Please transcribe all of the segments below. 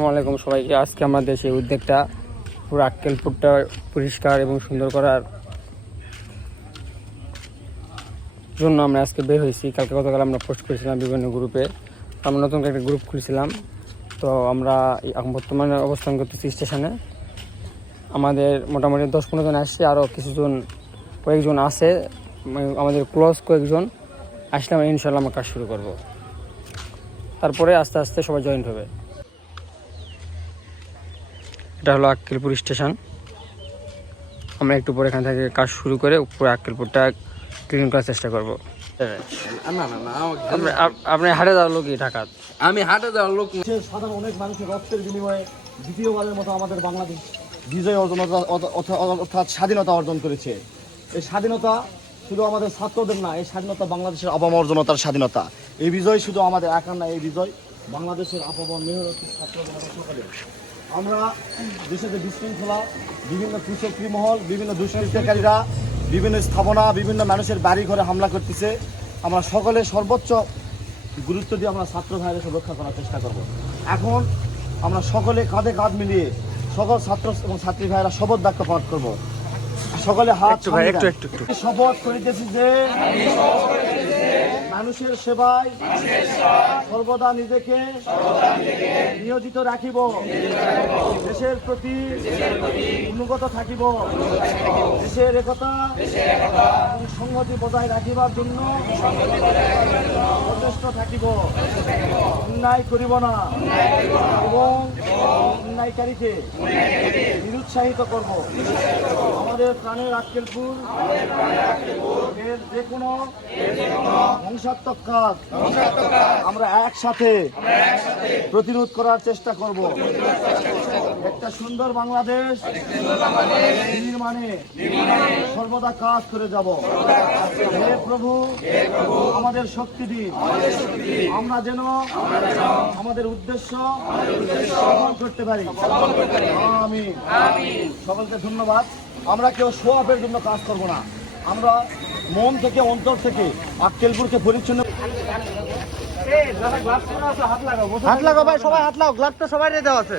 আসসালামু আলাইকুম সবাইকে। আজকে আমাদের সেই উদ্যোগটা পুরো আক্কেলপুরটা পরিষ্কার এবং সুন্দর করার জন্য আমরা আজকে বের হয়েছি। কালকে গতকাল আমরা পোস্ট করেছিলাম বিভিন্ন গ্রুপে। আমরা নতুন একটা গ্রুপ খুলেছিলাম। তো আমরা বর্তমানে অবস্থান করতেছি স্টেশনে। আমাদের মোটামুটি দশ পনেরো জন আসছে আরও কিছুজন, কয়েকজন আছে। আমাদের ক্লোজ কয়েকজন। আসলে আমরা ইনশাল্লাহ আমরা কাজ শুরু করব। তারপরে আস্তে আস্তে সবাই জয়েন্ট হবে। এটা হলো আক্কেলপুর স্টেশন। আমরা একটু পরে এখান থেকে কাজ শুরু করে পুরো আক্কেলপুরটা ক্লিন করার চেষ্টা করব। না না না আপনি হাটে যাওয়ার লোকই ঢাকা আমি হাটে যাওয়ার লোক সাধারণ অনেক মানুষের রক্তের বিনিময়ে দ্বিতীয়বারের মতো আমাদের বাংলাদেশ বিজয় অর্জন অর্থাৎ- স্বাধীনতা অর্জন করেছে। এই স্বাধীনতা শুধু আমাদের ছাত্রদের না এই স্বাধীনতা বাংলাদেশের আপাম অর্জনতার স্বাধীনতা। এই বিজয় শুধু আমাদের একার না এই বিজয় বাংলাদেশের আপামর মেহনতি ছাত্র জনতা সকলের। আমরা দেশে যে বিশৃঙ্খলা বিভিন্ন কুচক্রি মহল বিভিন্ন দুষ্কৃতকারীরা বিভিন্ন স্থাপনা বিভিন্ন মানুষের বাড়ি ঘরে হামলা করতেছে। আমরা সকলে সর্বোচ্চ গুরুত্ব দিয়ে আমরা ছাত্র ভাইদের রক্ষা করার চেষ্টা করব। এখন আমরা সকলে কাঁধে কাঁধ মিলিয়ে সকল ছাত্র এবং ছাত্রী ভাইরা শপথ বাক্য পাঠ করব। সকলে হাত একটু, একটু। শপথ করিতেছি যে মানুষের সেবায় সর্বদা নিজেকে নিয়োজিত রাখিব। দেশের প্রতি অনুগত থাকিব। দেশের একতা সংহতি বজায় রাখিবার জন্য সচেষ্ট থাকিব। অন্যায় করিব না। এবং অন্যায়কারীকে নিরুৎসাহিত করব। আমাদের প্রাণের আক্কেলপুর, এর যে কোনো ধ্বংসাত্মক কাজ আমরা একসাথে প্রতিরোধ করার চেষ্টা করব। একটা সুন্দর বাংলাদেশ নির্মাণে সর্বদা কাজ করে যাব। হে প্রভু আমাদের শক্তি দিন। আমরা যেন আমাদের উদ্দেশ্য সফল করতে পারি। আমি সকলকে ধন্যবাদ। আমরা কেউ সোয়াপের জন্য কাজ করব না। আমরা মন থেকে অন্তর থেকে আক্কেলপুরকে পরিচ্ছন্ন হাত লাগাও ভাই সবাই হাত লাগাও গ্লাভ তো সবাই দেওয়া আছে।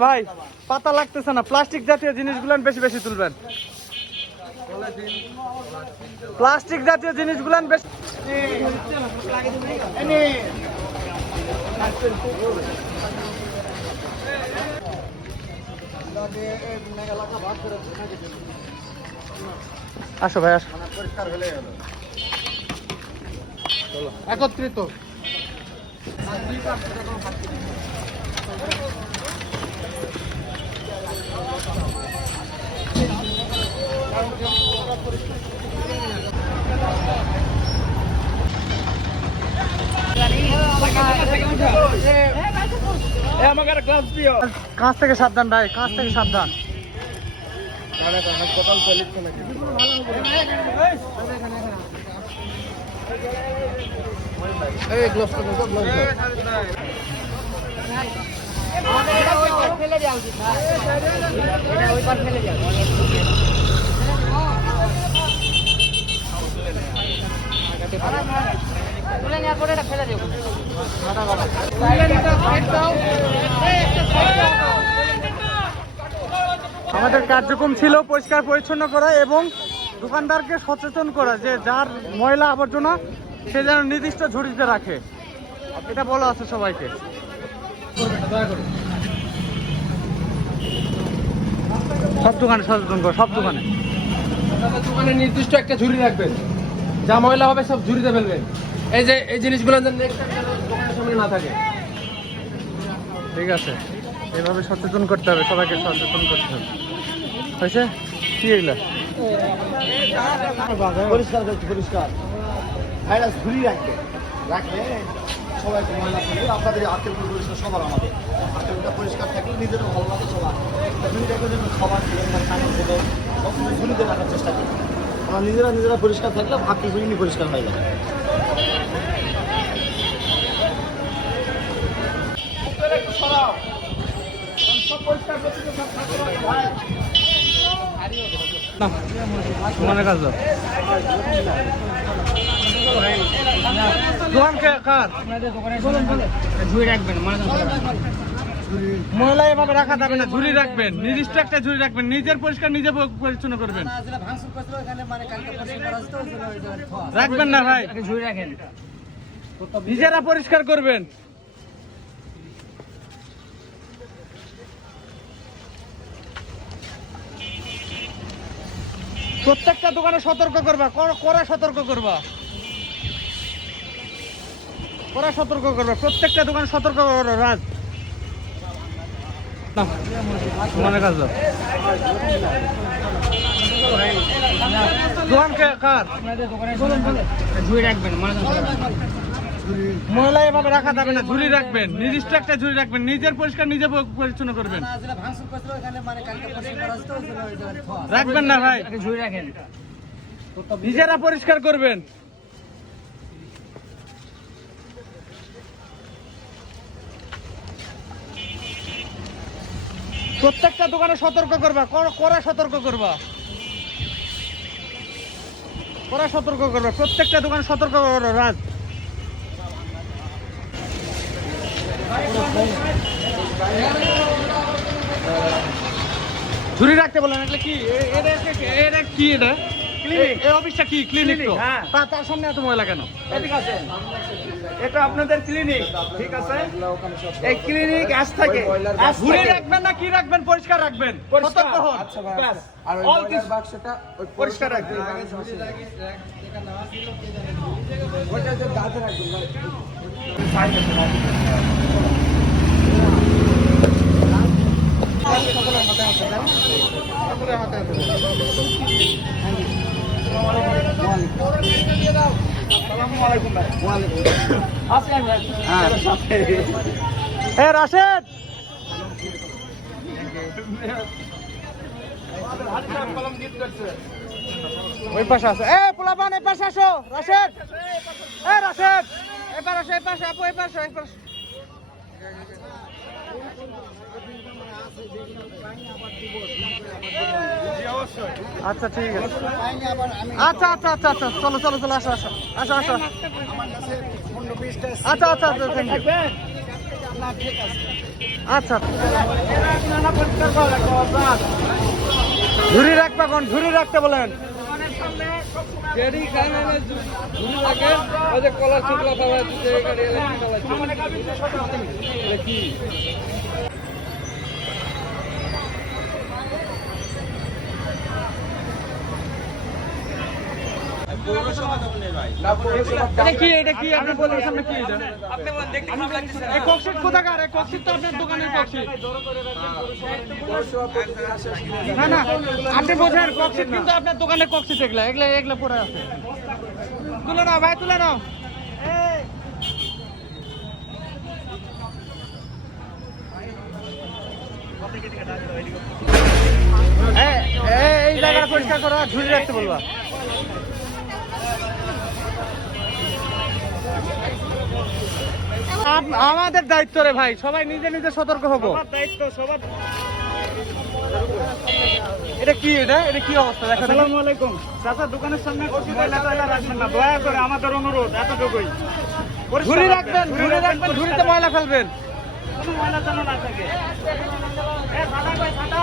ভাই, পাতা লাগতেছে না। প্লাস্টিক জাতীয় জিনিসগুলো বেশি বেশি তুলবেন। প্লাস্টিক জাতীয় জিনিসগুলো বেশি আসো ভাই, আসো। একত্রিত। কাঁচ থেকে সাবধান ভাই কাঁচ থেকে সাবধান। আমাদের কার্যক্রম ছিল পরিষ্কার পরিচ্ছন্ন করা এবং দোকানদারকে সচেতন করা যে যার ময়লা আবর্জনা সে যেন নির্দিষ্ট ঝুড়িতে রাখে। এটা বলা আছে সবাইকে। সব দোকানে সচেতন করো সব দোকানে। দোকানে নির্দিষ্ট একটা ঝুড়ি রাখবেন। যা ময়লা হবে সব ঝুড়িতে ফেলবেন। এই যে এই জিনিসগুলো যেন দোকানের সামনে না থাকে। ঠিক আছে। এভাবে সচেতন করতে হবে সবাইকে সচেতন করতে হবে। হয়েছে? কি এগুলা? পরিষ্কার পরিষ্কার। ভাইরাস ঘুরিয়ে রাখবে রাখলে সবাই ময়লা ফেলে আপনাদের আত্মীয় পরিষ্কার সবার আমাদের। আত্মীয়টা পরিষ্কার থাকলে নিজেরও ভালো লাগে সবার। তুমি দেখবে যে খাবার খেলেন বা খানা খেলেন সবসময় রাখার চেষ্টা করি। আমরা নিজেরা নিজেরা পরিষ্কার থাকলে আত্মীয় পরিষ্কার হয়ে যায় মনে কাজ ময়লা এভাবে রাখা যাবে না, ঝুড়ি রাখবেন, নির্দিষ্ট একটা ঝুড়ি রাখবেন, নিজের পরিষ্কার, নিজে পরিচ্ছন্ন করবেন। রাখবেন না ভাই। নিজেরা পরিষ্কার করবেন। প্রত্যেকটা দোকানে সতর্ক করবা, কর- কড়া সতর্ক করবা। কড়া সতর্ক করবা, প্রত্যেকটা দোকানে সতর্ক করো রাজ। মনে কাজ দোকান রাখবেন এভাবে রাখা যাবে না ঝুড়ি রাখবেন, নির্দিষ্ট একটা ঝুড়ি রাখবেন, নিজের পরিষ্কার নিজে পরিচ্ছন্ন করবেন। রাখবেন না ভাই। নিজেরা পরিষ্কার করবেন। প্রত্যেকটা দোকানে সতর্ক করবা। কর- সতর্ক করবা। কড়া সতর্ক করবা। প্রত্যেকটা দোকানে সতর্ক করো রাজ। ঝুড়ি রাখতে বলেন এটা কি? এটা কি এটা? ক্লিনিক এই অফিসটা কি? ক্লিনিক তো? তা- তার সামনে এত ময়লা কেন? এটা আপনাদের ক্লিনিক ঠিক আছে? এই ক্লিনিক আজ থেকে। থেকে। রাখবেন না কি রাখবেন? পরিষ্কার রাখবেন। পরিষ্কার। সতর্ক হন। আচ্ছা ভাই, ব্যাস। All পরিষ্কার রাখবেন। এ রাশেদ! ওই পাশে আসো। এ পোলাপান এই পাশে আসো। রাশেদ! এ রাশেদ! এবার আসো এই পাশে আপু এই পাশে এই পাশে আচ্ছা ঠিক আছে। আচ্ছা আচ্ছা আচ্ছা আচ্ছা চলো চলো চলো, আসো আসো আসো আসো। আচ্ছা আচ্ছা আচ্ছা থ্যাংক ইউ আচ্ছা। ঝুড়ি রাখবা কোন? ঝুড়ি রাখতে বলেন। এটা কি এটা কি? আপনার দোকানের সামনে কি এটা? এই ককশিট কোথাকার? এই ককশিট তো আপনার দোকানের ককশিট না না আপনি বোঝেন ককশিট কিন্তু আপনার দোকানের ককশিট এগুলা এগুলা এগুলা পড়ে আছে। তুলে নাও ভাই তুলে নাও। এই, এই, এই জায়গাটা পরিষ্কার করো ঝুড়ি রাখতে বলবা। আমাদের দায়িত্ব রে ভাই সবাই নিজে নিজে সতর্ক হব দায়িত্ব সবার এটা কি এটা এটা কি অবস্থা দেখা আসসালামু আলাইকুম চাচা দোকানের সামনে ময়লা টয়লা রাখবেন না দয়া করে আমাদের অনুরোধ এতটুকুই ঝুড়ি রাখবেন ঝুড়ি রাখবেন ঝুড়িতে ময়লা ফেলবেন কোনো ময়লা যেন না থাকে এ সাদা কই সাদা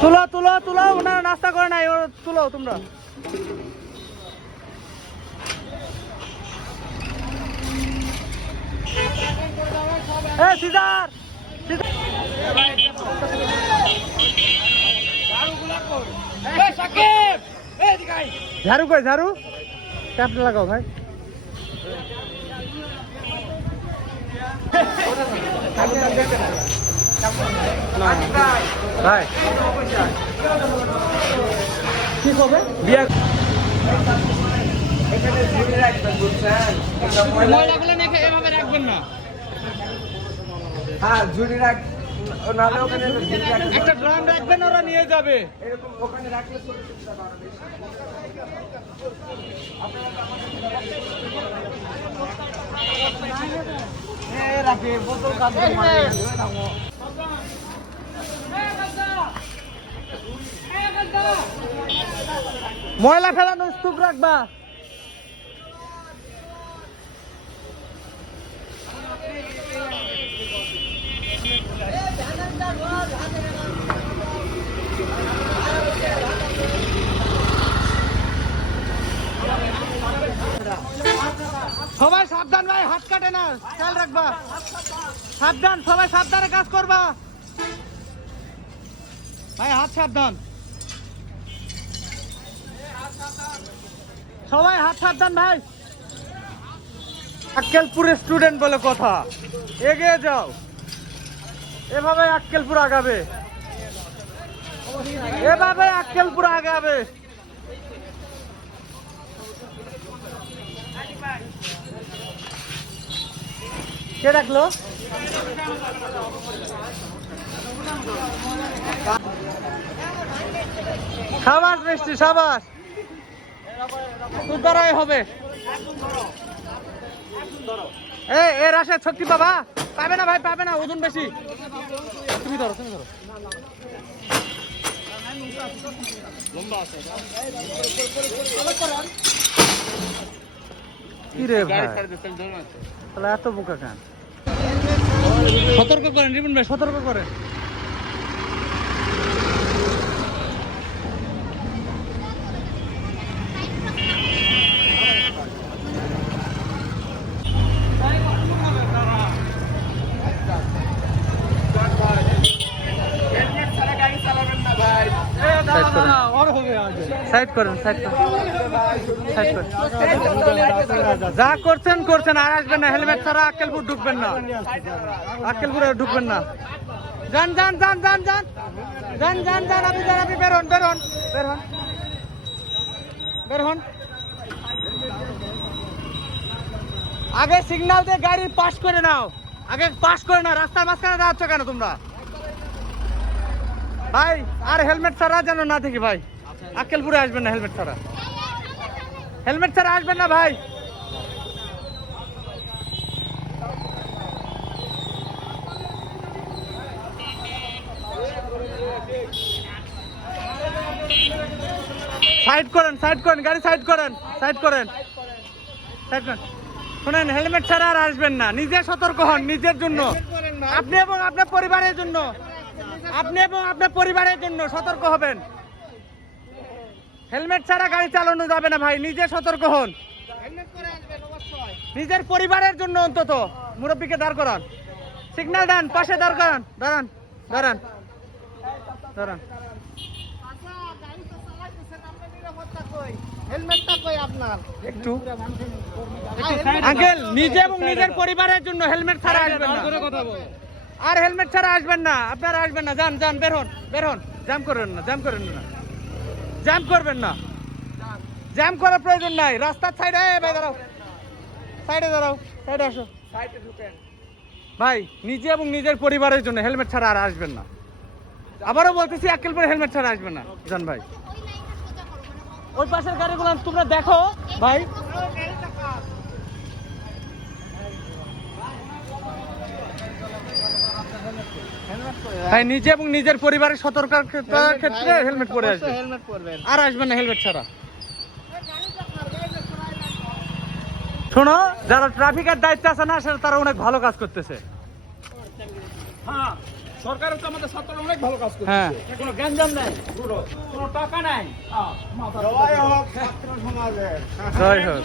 তুলো ওনারা নাস্তা করে নাই ওরা তুলো তোমরা। এ সিজার ঝাড়ু কই ঝাড়ু? ট্যাপটা লাগাও ভাই। ভাই। কি হবে বিয়া এভাবে রাখবেন না। হ্যাঁ ঝুড়ি রাখ রাখ একটা ড্রাম রাখবেন ওরা নিয়ে যাবে। এরকম ওখানে রাখলে ময়লা ফেলানোর স্তূপ রাখবা। সবাই সাবধান ভাই, হাত কাটে না, খেয়াল রাখবা। সাবধান, সবাই সাবধানে কাজ করবা। ভাই, হাত সাবধান। সবাই হাত হাত সাবধান ভাই। আক্কেলপুরের স্টুডেন্ট বলে কথা। এগিয়ে যাও। এভাবে আক্কেলপুর আগাবে। এভাবে আক্কেলপুর আগাবে। কে ডাকলো? সাবাস মিষ্টি, সাবাস। তোর দ্বারাই হবে। এ এ রাশেদ সত্যি বাবা পাবে না ভাই, পাবে না, ওজন বেশি। তুমি ধরো তুমি ধরো। সতর্ক করেন ভাই, সতর্ক করেন। সাইড করেন সাইড করেন। সাইড করেন। যা করছেন করছেন, আর আসবেন না। হেলমেট ছাড়া আক্কেলপুর ঢুকবেন না। আক্কেলপুরে ঢুকবেন না। যান যান যান যান যান। যান যান যান, আপনি যান, আপনি, বের হন বের হন বের হন। বের হন। আগে সিগন্যাল দিয়ে গাড়ি পাস করে নাও। আগে পাস করে নাও। রাস্তার মাঝখানে দাঁড়াচ্ছ কেন তোমরা? ভাই, আর হেলমেট ছাড়া যেন না দেখি, ভাই। আক্কেলপুরে আসবেন না হেলমেট ছাড়া? হেলমেট ছাড়া আসবেন না ভাই। সাইড করেন সাইড করেন, গাড়ি সাইড করেন সাইড করেন। সাইড করেন। শুনেন, হেলমেট ছাড়া আর আসবেন না। নিজে সতর্ক হন, নিজের জন্য। আপনি এবং আপনার পরিবারের জন্য। আপনি এবং আপনার পরিবারের জন্য সতর্ক হবেন। হেলমেট ছাড়া গাড়ি চালানো যাবে না ভাই নিজে সতর্ক হন। নিজের পরিবারের জন্য অন্তত মুরব্বীকে দাঁড় করান। সিগন্যাল দেন পাশে দাঁড় করান দাঁড়ান দাঁড়ান দাঁড়ান। একটু। আঙ্কেল নিজে এবং নিজের পরিবারের জন্য হেলমেট ছাড়া আসবেন না। আর হেলমেট ছাড়া আসবেন না আপনারা আসবেন না যান যান বের হন বের হন জ্যাম করেন না জ্যাম করেন না। জ্যাম করবেন না। জ্যাম করার প্রয়োজন নাই। রাস্তার সাইডে ভাই দাঁড়াও। সাইডে দাঁড়াও সাইডে আসো। সাইডে ঢুকেন। ভাই নিজে এবং নিজের পরিবারের জন্য হেলমেট ছাড়া আর আসবেন না। আবারও বলতেছি এক পরে হেলমেট ছাড়া আসবেন না জান ভাই। ওই পাশের গাড়িগুলো তোমরা দেখো ভাই। ভাই নিজে এবং নিজের পরিবারের সতর্কার ক্ষেত্রে- হেলমেট পরে আসবে। হেলমেট পরবেন। আর আসবেন না হেলমেট ছাড়া। শোনো যারা ট্রাফিকের দায়িত্বে আছে না সেটা তারা অনেক ভালো কাজ করতেছে। সরকারও তো আমাদের ছাত্ররা অনেক ভালো কাজ করছে হ্যাঁ। কোনো গ্যাঞ্জাম নাই কোনো টাকা নাই। আহ, মাথা- জয় হোক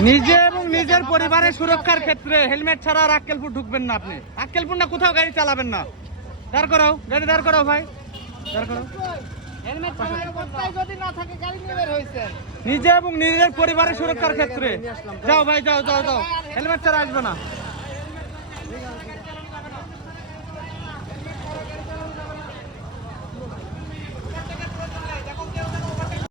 নিজে এবং নিজের পরিবারের সুরক্ষার ক্ষেত্রে হেলমেট ছাড়া আর আক্কেলপুর ঢুকবেন না আপনি। আক্কেলপুর না কোথাও গাড়ি চালাবেন না। দাঁড় করাও গাড়ি দাঁড় করাও ভাই। দাঁড় করাও। নিজে এবং নিজের পরিবারের সুরক্ষার ক্ষেত্রে। যাও ভাই যাও যাও যাও। হেলমেট ছাড়া আসবে না।